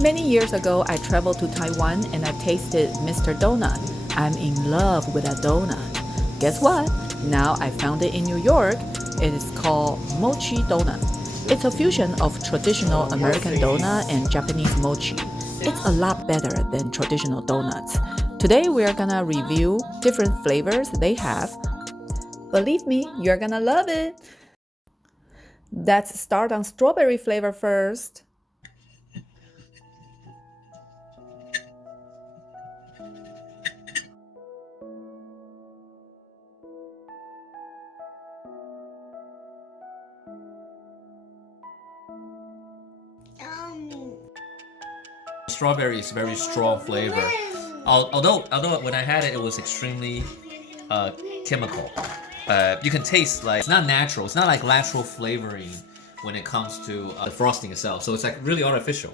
Many years ago, I traveled to Taiwan and I tasted Mr. Donut. I'm in love with a donut. Guess what? Now I found it in New York. It is called Mochi Donut. It's a fusion of traditional American donut and Japanese mochi. It's a lot better than traditional donuts. Today we are gonna review different flavors they have. Believe me, you're gonna love it. Let's start on strawberry flavor first. Strawberry is very strong flavor. Although when I had it, it was extremely chemical. You can taste like it's not natural. It's not like natural flavoring when it comes to the frosting itself. So it's like really artificial.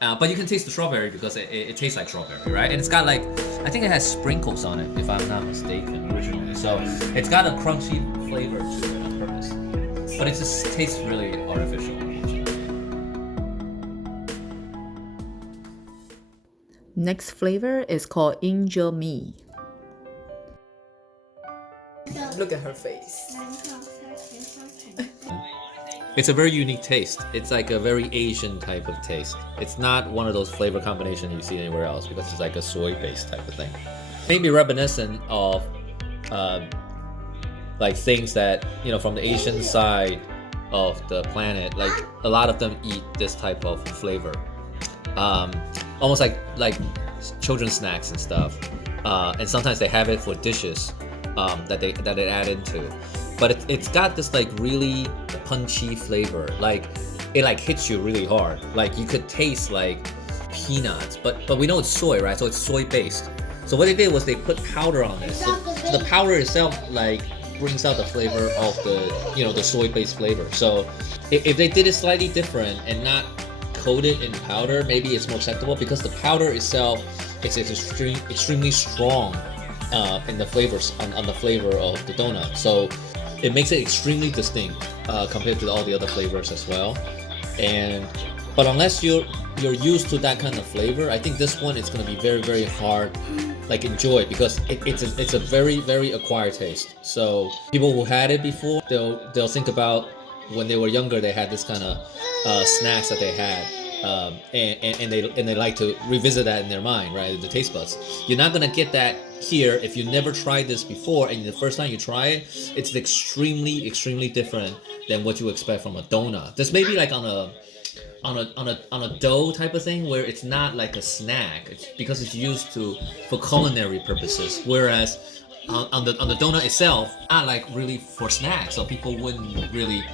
But you can taste the strawberry because it tastes like strawberry, right? And it's got like, I think it has sprinkles on it, if I'm not mistaken, originally. So it's got a crunchy flavor to it on purpose. But it just tastes really artificial. Next flavor is called Angel Me. Look at her face. It's a very unique taste. It's like a very Asian type of taste. It's not one of those flavor combinations you see anywhere else because it's like a soy-based type of thing. Maybe reminiscent of like things that, you know, from the Asian side of the planet, like a lot of them eat this type of flavor. Almost like children's snacks and stuff, and sometimes they have it for dishes that they add into. But it's got this like really punchy flavor, like it like hits you really hard. Like you could taste like peanuts, but we know it's soy, right? So it's soy based. So what they did was they put powder on this. So the powder itself like brings out the flavor of the, you know, the soy based flavor. So if they did it slightly different and not coated in powder, maybe it's more acceptable because the powder itself is extremely strong in the flavors on the flavor of the donut. So it makes it extremely distinct compared to all the other flavors as well. But unless you're used to that kind of flavor, I think this one is going to be very hard like enjoy because it's a very acquired taste. So people who had it before, they'll think about when they were younger, they had this kind of snacks that they had, and they like to revisit that in their mind, right? The taste buds. You're not gonna get that here if you never tried this before, and the first time you try it, it's extremely different than what you expect from a donut. This may be like on a dough type of thing where it's not like a snack. It's because it's used for culinary purposes, whereas on the donut itself, not like really for snacks, so people wouldn't really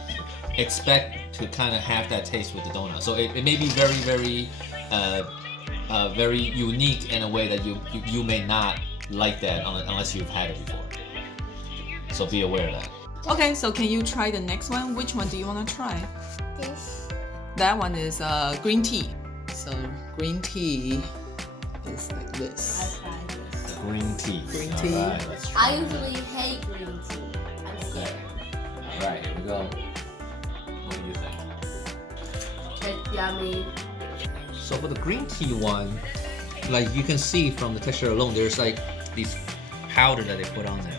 expect to kind of have that taste with the donut. So it may be very unique in a way that you may not like that unless you've had it before. So be aware of that. Okay, so can you try the next one? Which one do you want to try? This. That one is green tea. So green tea is like this. I tried this. Green tea. Green tea. All right, let's try I it. usually hate green tea. I'm scared. All right, here we go. What do you think? It's yummy. So for the green tea one, like you can see from the texture alone, there's like these powder that they put on there.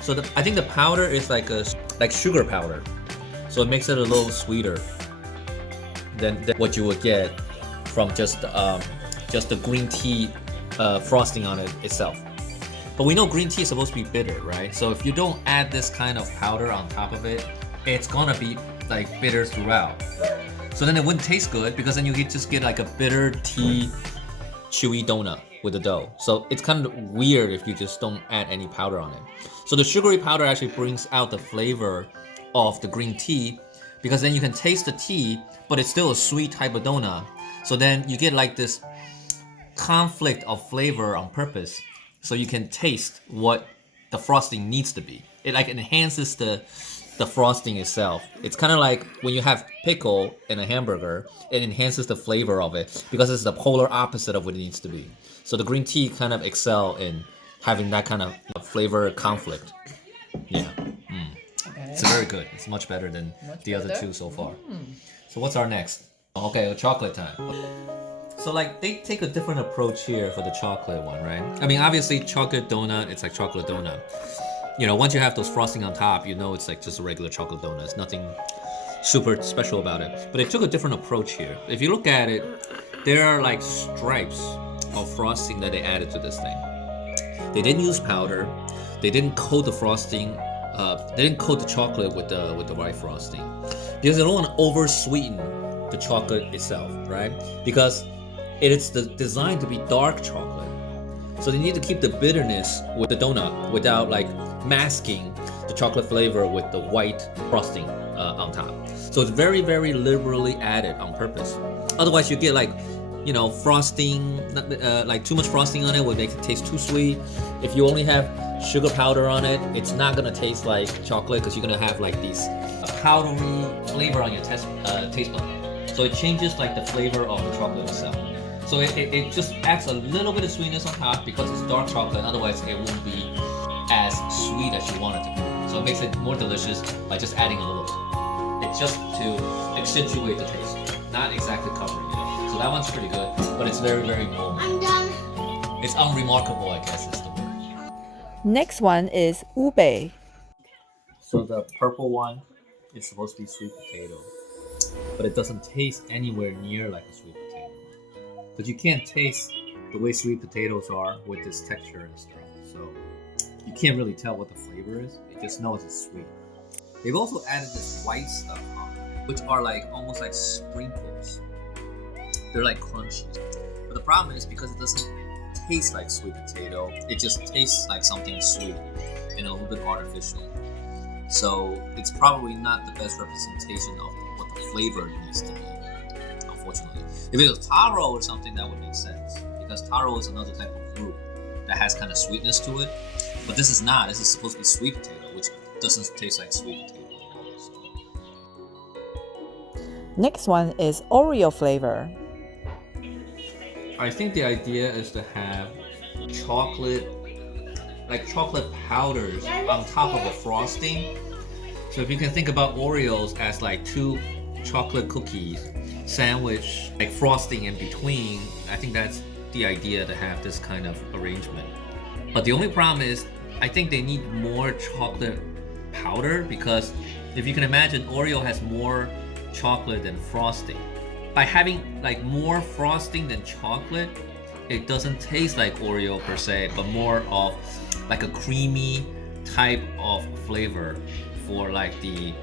So I think the powder is like sugar powder, so it makes it a little sweeter than what you would get from just the green tea frosting on it itself. But we know green tea is supposed to be bitter, right? So if you don't add this kind of powder on top of it, it's gonna be like bitter throughout. So then it wouldn't taste good because then you just get like a bitter tea chewy donut with the dough. So it's kind of weird if you just don't add any powder on it. So the sugary powder actually brings out the flavor of the green tea because then you can taste the tea, but it's still a sweet type of donut. So then you get like this conflict of flavor on purpose, so you can taste what the frosting needs to be. It like enhances the frosting itself. It's kind of like when you have pickle in a hamburger, it enhances the flavor of it because it's the polar opposite of what it needs to be. So the green tea kind of excel in having that kind of flavor conflict. Yeah. Okay. It's very good. It's much better than the other two so far. So what's our next? Okay, chocolate time. So like they take a different approach here for the chocolate one, right? I mean, obviously chocolate donut, it's like chocolate donut. You know, once you have those frosting on top, you know it's like just a regular chocolate donut. It's nothing super special about it. But they took a different approach here. If you look at it, there are like stripes of frosting that they added to this thing. They didn't use powder. They didn't coat the frosting. They didn't coat the chocolate with the white frosting because they don't want to over-sweeten the chocolate itself, right? Because it is designed to be dark chocolate, so they need to keep the bitterness with the donut without like masking the chocolate flavor with the white frosting on top. So it's very, very liberally added on purpose. Otherwise, you get like, you know, frosting, like too much frosting on it would make it taste too sweet. If you only have sugar powder on it, it's not gonna taste like chocolate because you're gonna have like these powdery flavor on your taste bud. So it changes like the flavor of the chocolate itself. So it just adds a little bit of sweetness on top because it's dark chocolate. Otherwise, it won't be as sweet as you want it to be. So it makes it more delicious by just adding a little bit. It's just to accentuate the taste, not exactly covering it. So that one's pretty good, but it's very, very bold. I'm done. It's unremarkable, I guess is the word. Next one is ube. So the purple one is supposed to be sweet potato, but it doesn't taste anywhere near like a sweet potato. But you can't taste the way sweet potatoes are with this texture and stuff. So you can't really tell what the flavor is. It just knows it's sweet. They've also added this white stuff on, which are like almost like sprinkles. They're like crunchy. But the problem is because it doesn't taste like sweet potato, it just tastes like something sweet and a little bit artificial. So it's probably not the best representation of what the flavor needs to be, unfortunately. If it was taro or something, that would make sense because taro is another type of fruit that has kind of sweetness to it. But this is not. This is supposed to be sweet potato, which doesn't taste like sweet potato. Next one is Oreo flavor. I think the idea is to have chocolate, like chocolate powders on top of a frosting. So if you can think about Oreos as like two chocolate cookies sandwich, like frosting in between, I think that's the idea to have this kind of arrangement. But the only problem is, I think they need more chocolate powder because if you can imagine, Oreo has more chocolate than frosting. By having like more frosting than chocolate, it doesn't taste like Oreo per se, but more of like a creamy type of flavor for like the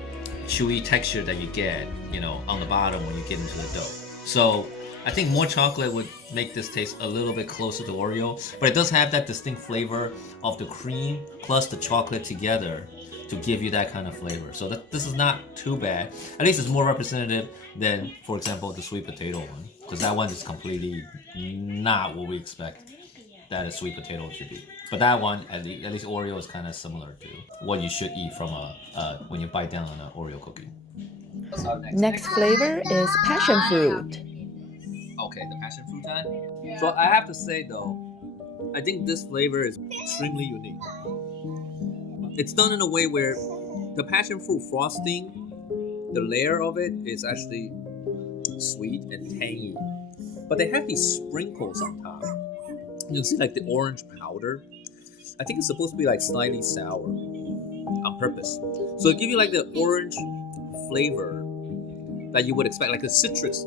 chewy texture that you get, you know, on the bottom when you get into the dough. So I think more chocolate would make this taste a little bit closer to Oreo, but it does have that distinct flavor of the cream plus the chocolate together to give you that kind of flavor. So this is not too bad. At least it's more representative than, for example, the sweet potato one, because that one is completely not what we expect that a sweet potato should be. But that one, at least Oreo is kind of similar to what you should eat from when you bite down on an Oreo cookie. Next flavor is passion fruit. Okay, the passion fruit time. So I have to say though, I think this flavor is extremely unique. It's done in a way where the passion fruit frosting, the layer of it is actually sweet and tangy. But they have these sprinkles on top. You can see like the orange powder. I think it's supposed to be like slightly sour on purpose. So it gives you like the orange flavor that you would expect, like a citrus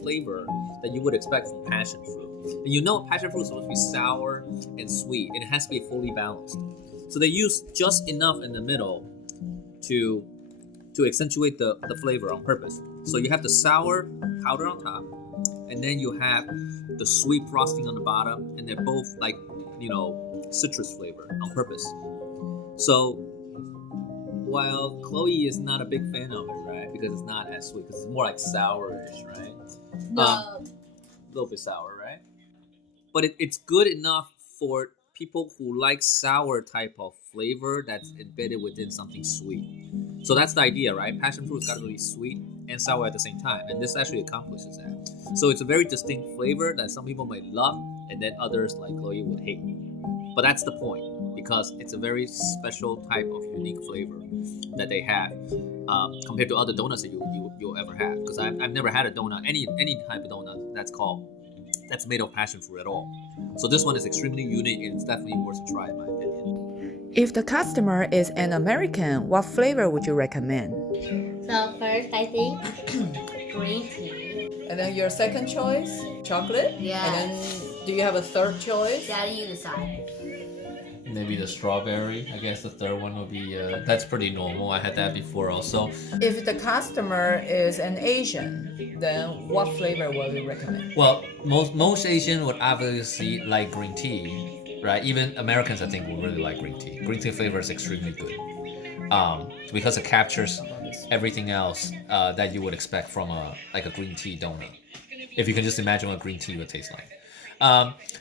flavor that you would expect from passion fruit. And you know passion fruit is supposed to be sour and sweet, and it has to be fully balanced. So they use just enough in the middle to accentuate the flavor on purpose. So you have the sour powder on top, and then you have the sweet frosting on the bottom, and they're both like, you know, citrus flavor on purpose. So while Chloe is not a big fan of it, right, because it's not as sweet, because it's more like sourish, right? No. A little bit sour, right? But it's good enough for people who like sour type of flavor that's embedded within something sweet. So that's the idea, right? Passion fruit's got to be sweet and sour at the same time, and this actually accomplishes that. So it's a very distinct flavor that some people might love, and then others like Chloe would hate. But that's the point, because it's a very special type of unique flavor that they have compared to other donuts that you'll ever have. Because I've never had a donut, any type of donut that's called that's made of passion fruit at all. So this one is extremely unique and it's definitely worth a try in my opinion. If the customer is an American, what flavor would you recommend? So first, I think green tea. And then your second choice, chocolate? Yes. And then do you have a third choice? Daddy, you decide. Maybe the strawberry. I guess the third one would be that's pretty normal. I had that before also. If the customer is an Asian, then what flavor will you recommend? Well, most Asian would obviously like green tea, right? Even Americans, I think, will really like green tea. Green tea flavor is extremely good, because it captures everything else that you would expect from a green tea donut. If you can just imagine what green tea would taste like.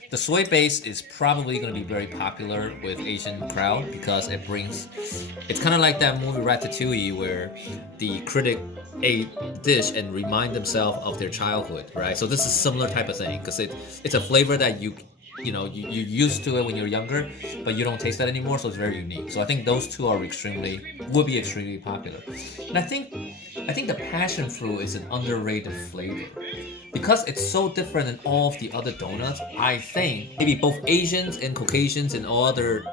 The soy base is probably going to be very popular with Asian crowd because it's kind of like that movie Ratatouille where the critic ate dish and remind themselves of their childhood, right? So this is similar type of thing because it's a flavor that you're used to it when you're younger, but you don't taste that anymore, so it's very unique. So I think those two would be extremely popular. And I think the passion fruit is an underrated flavor. Because it's so different than all of the other donuts, I think maybe both Asians and Caucasians and all other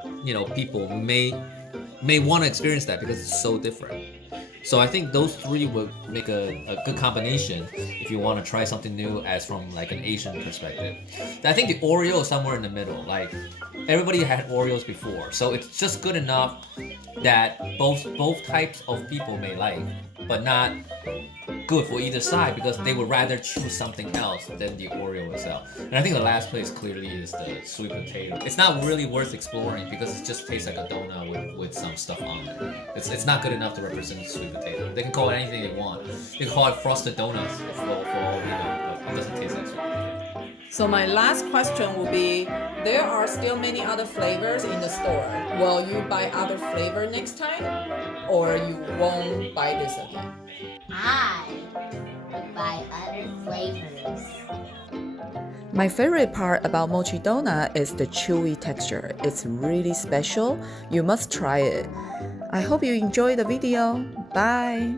people may want to experience that because it's so different. So I think those three would make a good combination if you want to try something new as from like an Asian perspective. I think the Oreo is somewhere in the middle. Like everybody had Oreos before, so it's just good enough that both types of people may like, but not good for either side because they would rather choose something else than the Oreo itself. And I think the last place clearly is the sweet potato. It's not really worth exploring because it just tastes like a donut with some stuff on it. It's not good enough to represent sweet potato. They can call it anything they want. They can call it frosted donuts for all we know, but it doesn't taste like sweet potato. So my last question will be, there are still many other flavors in the store. Will you buy other flavor next time? Or you won't buy this again? I would buy other flavors. My favorite part about mochi donut is the chewy texture. It's really special. You must try it. I hope you enjoy the video. Bye!